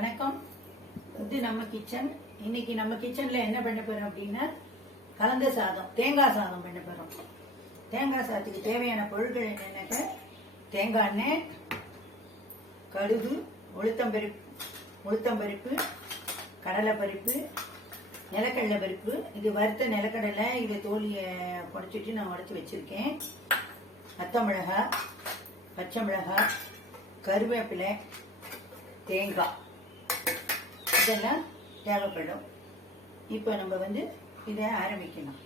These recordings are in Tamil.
வணக்கம். இது நம்ம கிச்சன் இன்னைக்கு நம்ம கிச்சன்ல என்ன பண்ண போறோம் அப்படின்னா கலந்த சாதம் தேங்காய் சாதம் பண்ண போறோம். தேங்காய் சாதத்துக்கு தேவையான பொருட்கள் என்னென்னாக்க தேங்காய் எண்ணெய் கடுகு உளுத்தம்பருப்பு உளுத்தம்பருப்பு கடலைப்பருப்பு நிலக்கடலை பருப்பு. இது வறுத்த நிலக்கடலை இதை தோலியை குடைச்சிட்டு நான் உடச்சி வச்சிருக்கேன். பச்சை பச்சை மிளகாய் கருவேப்பிலை தேங்காய். இதெல்லாம் தேவைப்படும். இப்போ நம்ம வந்து இதை ஆரம்பிக்கணும்.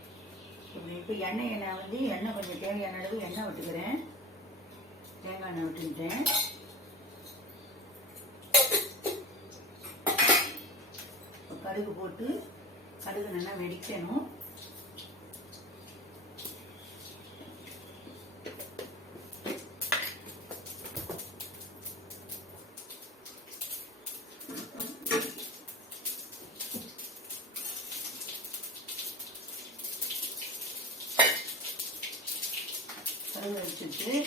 இப்போ இப்போ எண்ணெயை நான் வந்து எண்ணெய் கொஞ்சம் தேவையான அளவு எண்ணெய் விட்டுக்கிறேன் தேங்காய் எண்ணெய் விட்டுக்கிட்டேன் இப்போ கடுகு போட்டு கடுகு நல்லா வெடிக்கணும். வச்சுட்டு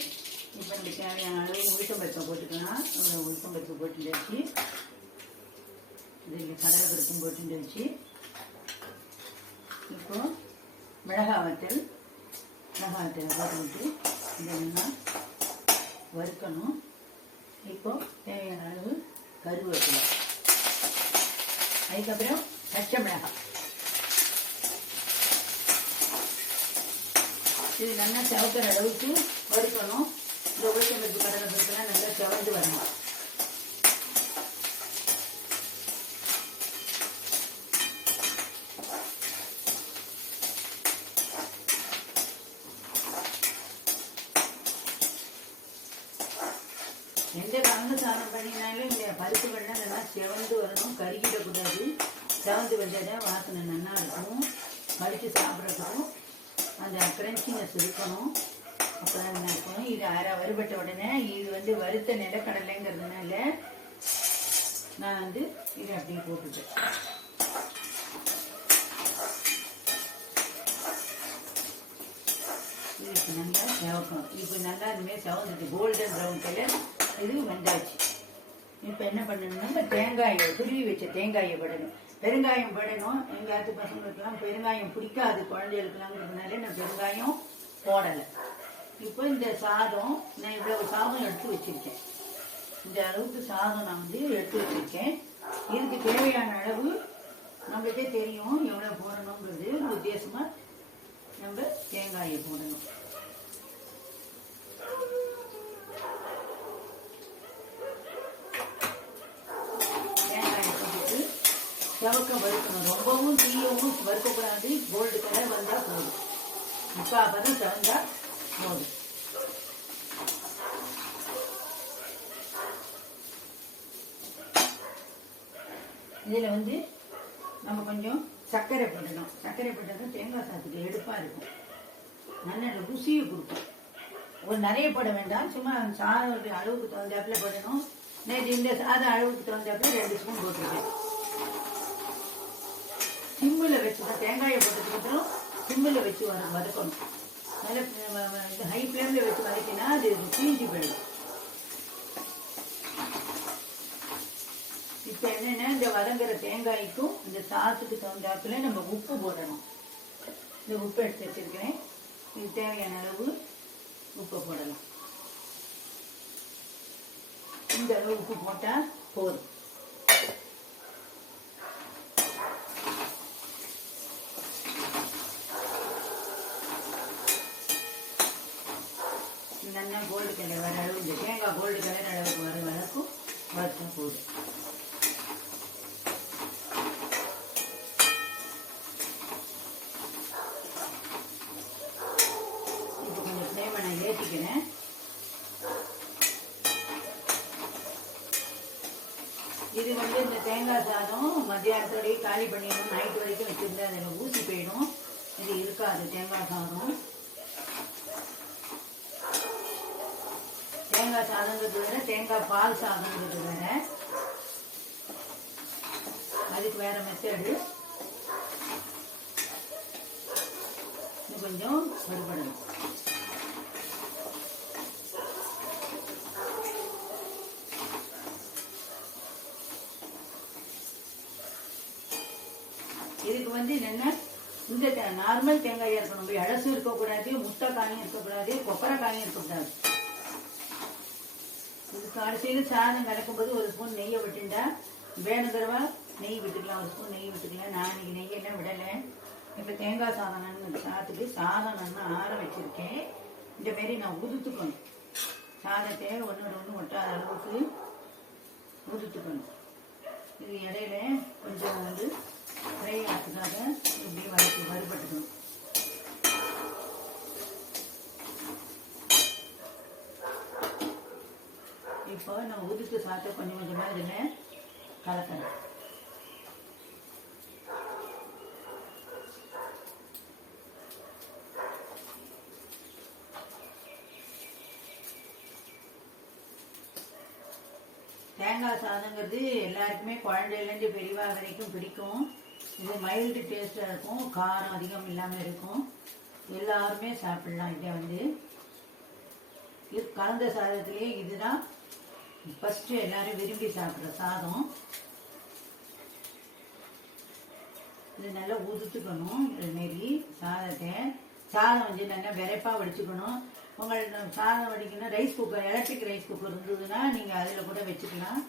இப்போ நம்ம தேவையான அளவு உளுத்தம்பருப்பை போட்டுக்கலாம். நம்ம உளுத்தம்பருப்பு போட்டு வச்சு இதில் கடலை பருப்பும் போட்டு வச்சு இப்போ மிளகாய் வத்தல் மிளகாய் வத்தலை போட்டு இதெல்லாம் வறுக்கணும். இப்போ தேவையான அளவு கருவேப்பிலை. அதுக்கப்புறம் பச்சை மிளகாய். இது நல்லா செவக்கிற அளவுக்கு வறுக்கணும். இந்த உளுத்தம்பருப்பு கடலை பருப்புலாம் நல்லா செவந்து வரணும். எந்த கலந்து சாதம் பண்ணினாலும் இந்த பருப்புகள்லாம் நல்லா செவந்து வரணும். கருகிடக்கூடாது. செவந்து வந்தாதான் வாசனை நல்லா இருக்கும். பறித்து சாப்பிட்றதுக்கும் அந்த கிரன்ச்சினஸ் இருக்கணும். அப்போ தான் இருக்கும்? இது அரை வறுபட்ட உடனே இது வந்து வறுத்த நிலக்கடலைங்கிறதுனால நான் வந்து இது அப்படியே போட்டுட்டேன் இது நல்லா செவக்கணும். இப்போ நல்லா இனிமேல் செவந்துட்டு கோல்டன் ப்ரௌன் கலர் இது வந்தாச்சு. இப்போ என்ன பண்ணணும்னா தேங்காயை துருவி வச்ச தேங்காயை படணும் பெருங்காயம் போடணும் எங்கள் பசங்களுக்குலாம் பசங்களுக்கெல்லாம் பெருங்காயம் பிடிக்காது குழந்தைகளுக்கெல்லாம்ங்கிறதுனால நான் பெருங்காயம் போடலை. இப்போ இந்த சாதம் நான் இவ்வளவு சாதம் எடுத்து வச்சிருக்கேன். இந்த அளவுக்கு சாதம் நான் வந்து எடுத்து வச்சிருக்கேன். இதுக்கு தேவையான அளவு நம்மளுக்கே தெரியும் எவ்வளோ போடணுங்கிறது. உத்தேசமாக நம்ம தேங்காயை போடணும் தேங்காயை போட்டுட்டு செவக்க வறுக்கணும் ரொம்பவும் தீயவும் வறுக்கக்கூடாது கோல்டு கலர் வந்தால் போதும். இப்போ அப்பதான் திறந்தா போதும். இதில் வந்து நம்ம கொஞ்சம் சர்க்கரை போடணும் சர்க்கரை போட்டால் தேங்காய் சாத்துக்கு எடுப்பாக இருக்கும். நல்ல ருசியை கொடுக்கும். ஒரு நிறைய போட வேண்டாம். சும்மா சாதம் அளவுக்கு தகுந்தாப்புல போடணும் நேற்று இந்த சாதம் அளவுக்கு தகுந்தாப்பில் ரெண்டு ஸ்பூன் போட்டுருக்கேன். சிம்மில் வச்சு தான் தேங்காயை போட்டதுக்கப்புறம் சிம்மில் வச்சு வர வதக்கணும். நல்ல ஹை ஃப்ளேமில் வச்சு வதக்கினா அது தீஞ்சு போயிடும். இப்போ என்னென்னா இந்த வதங்குற தேங்காய்க்கும் இந்த சாத்துக்கு தகுந்தாப்புல நம்ம உப்பு போடணும். இந்த உப்பு எடுத்து வச்சிருக்கிறேன். இது தேவையான அளவு உப்பு போடலாம். இந்த அளவு உப்பு போட்டால் போதும். நல்லா கோல்டு கலர் வர அளவு இந்த தேங்காய் கோல்டு கலர் அளவுக்கு வர வரைக்கும் வறுத்தா போதும் இப்போ கொஞ்சம் ஃப்ளேமை நான் ஏற்றிக்கிறேன் இது வந்து இந்த தேங்காய் சாதம் மத்தியானத்தோடய காலி பண்ணிடணும் நைட் வரைக்கும் வச்சுருந்தா அதில் ஊசி போயிடும் இது இருக்காது தேங்காய் சாதம் தேங்காய் சாதங்கிறது வேறு தேங்காய் பால் சாதங்கிறது வேறு. அதுக்கு வேற மெத்தடு கொஞ்சம் படுபடணும் இதுக்கு வந்து என்னென்ன? இந்த நார்மல் தேங்காயாக இருக்கணும். அழசு இருக்கக்கூடாது முட்டை காயும் இருக்கக்கூடாது கொப்பரை காயும் இருக்கக்கூடாது. கடைசியில் சாதம் கிடக்கும்போது ஒரு ஸ்பூன் நெய்யை விட்டுண்டா வேணுங்கிறவா நெய் விட்டுக்கலாம் ஒரு ஸ்பூன் நெய் விட்டுக்கலாம். நான் இன்னைக்கு நெய்யெல்லாம் விடலை. இப்போ தேங்காய் சாதம் நான் சாத்துட்டு சாதம் நான் ஆற வச்சுருக்கேன். இந்த மாரி நான் உதுத்துக்கணும். சாதத்தை ஒன்றோட ஒன்று ஒட்டாத அளவுக்கு உதுத்துக்கணும். இது இடையில கொஞ்சம் வந்து ஃப்ரை ஆகிறதுக்காக இப்படி வறுத்து வறுபட்டுக்கணும். இப்போ சாத்த சாப்பிட்டு கொஞ்சம் கொஞ்சமாக இதுமே கலக்கணும். தேங்காய் சாதங்கிறது எல்லாருக்குமே குழந்தையிலேருந்து பெரியவா வரைக்கும் பிடிக்கும். இது மைல்டு டேஸ்ட்டாக இருக்கும். காரம் அதிகம் இல்லாமல் இருக்கும். எல்லாருமே சாப்பிடலாம் இதை வந்து. இது கலந்த சாதத்திலேயே இதுதான் ஃபஸ்ட்டு எல்லாரும் விரும்பி சாப்பிட்ற சாதம். இது நல்லா உதுத்துக்கணும் இதுமாரி சாதத்தை. சாதம் வந்து நல்லா விரைப்பாக வடிச்சுக்கணும். உங்களுக்கு சாதம் வடிக்கணும் rice cooker electric rice cooker இருந்ததுன்னா நீங்கள் அதில் கூட வச்சுக்கலாம்.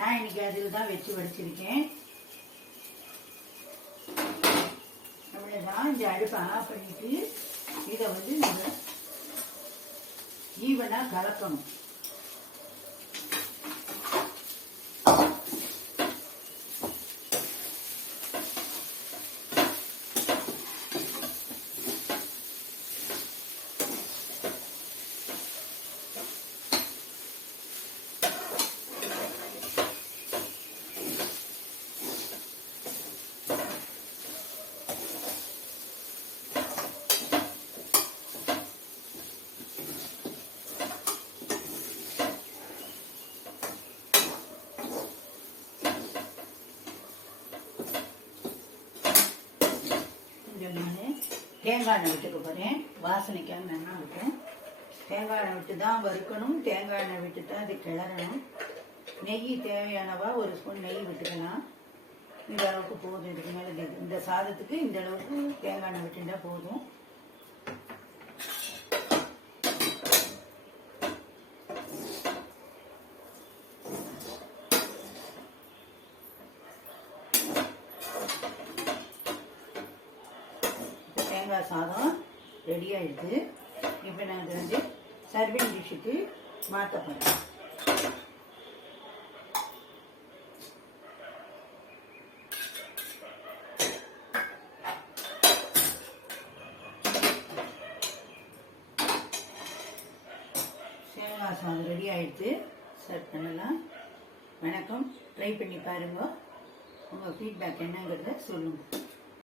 நான் இன்னைக்கு அதில் தான் வச்சு வடிச்சிருக்கேன். அவ்வளோதான் இந்த அடுப்பை ஆஃப் பண்ணிட்டு இதை வந்து நம்ம ஈவனாக கலக்கணும் கொஞ்சம் நான் தேங்காய் எண்ணெய் விட்டுக்க போகிறேன் வாசனைக்காக நல்லா விட்டேன்? தேங்காய் எண்ணெய் விட்டு தான் வறுக்கணும். தேங்காய் எண்ணெய் விட்டு தான் அது கிளறணும். நெய் தேவையானவா ஒரு ஸ்பூன் நெய் விட்டுக்கலாம். இந்த அளவுக்கு போதும். இதுக்கு மேலே இந்த சாதத்துக்கு இந்த அளவுக்கு தேங்காய் எண்ணெய் விட்டுட்டா போதும் இப்போ தேங்காய் சாதம் ரெடி ஆயிடுது இப்போ நான் இதை வந்து சர்விங் டிஷ்ஷுக்கு மாற்ற போகிறேன் தேங்காய் சாதம் ரெடி ஆகிடுது சர்வ் பண்ணலாம். வணக்கம். ட்ரை பண்ணி பாருங்க. உங்கள் ஃபீட்பேக் என்னங்கிறத சொல்லுங்கள்